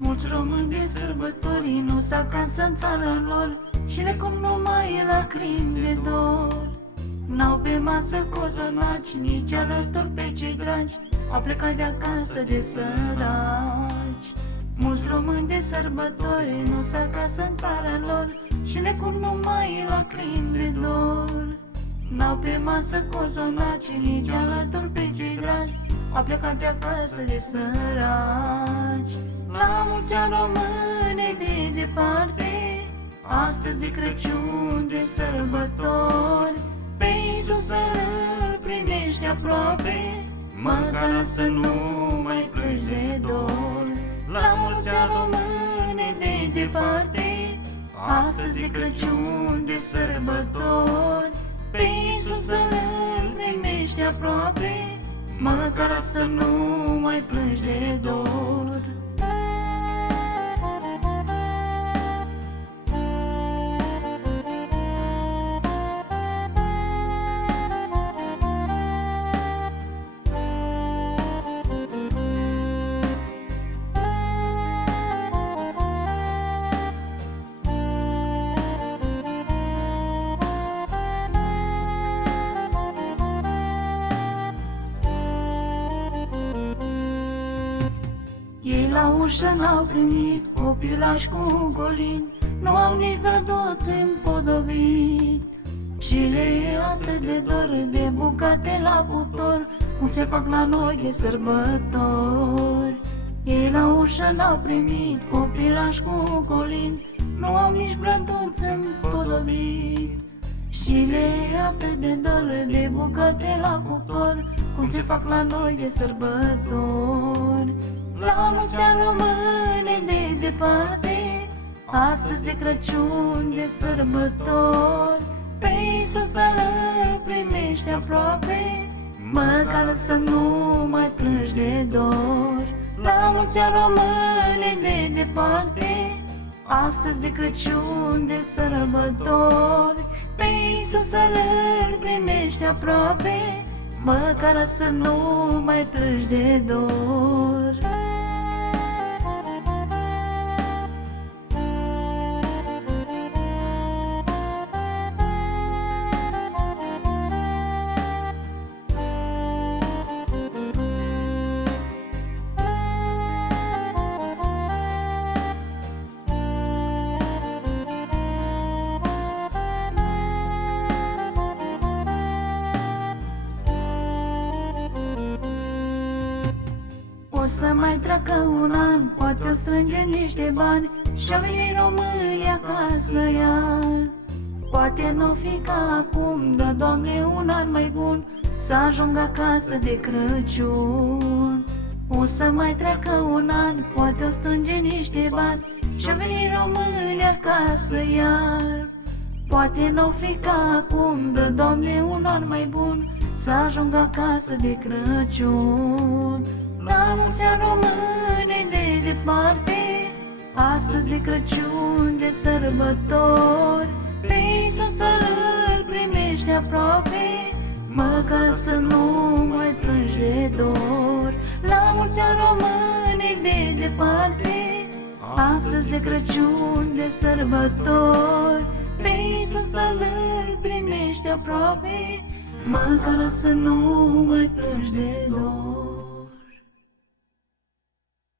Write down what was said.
Mulți români de sărbători nu s acasă în țara lor și le cum numai lacrimi de dor. N-au pe masă cozonaci, nici alături pe cei dragi, au plecat de acasă de săraci. Mulți români de sărbători nu s acasă în țara lor și le cum numai lacrimi de dor. N-au pe masă cozonaci, nici alături pe cei dragi, au plecat de acasă de săraci. La mulți ani române de departe, astăzi de Crăciun, de sărbători, pe Iisus să-L primești aproape, măcar să nu mai plângi de dor. La mulți ani române de departe, astăzi de Crăciun, de sărbători, pe Iisus să-L primești aproape, măcar să nu mai plângi de dor. Ei la ușă n-au primit copilași cu golin, nu au nici văduți împodobit. Și le e atât de dor de bucate la cuptor, cum se fac la noi de sărbători. Ei la ușă n-au primit copilași cu golin, nu au nici brăduți împodobit. Și le e atât de dor de bucate la cuptor, cum se fac la noi de sărbători. La mulți ani române de departe, astăzi de Crăciun, de sărbători, pe Iisus să-L primești aproape, măcar să nu mai plângi de dor. La mulți ani române de departe, astăzi de Crăciun, de sărbători, pe Iisus să-L primești aproape, măcar să nu mai plângi de dor. O să mai treacă un an, poate o strânge niște bani și-o veni românii acasă iar. Poate n-o fi ca acum, dar Doamne un an mai bun, să ajung acasă de Crăciun. O să mai treacă un an, poate o strânge niște bani și-o veni românii acasă iar. Poate n-o fi ca acum, dar Doamne un an mai bun, să ajung acasă de Crăciun. La mulți ani române de departe, astăzi de Crăciun, de sărbători, pe Iisus să-L primești aproape, măcar să nu mai plângi de dor. La mulți ani române de departe, astăzi de Crăciun, de sărbători, pe Iisus să-L primești aproape, măcar să nu mai plângi de dor.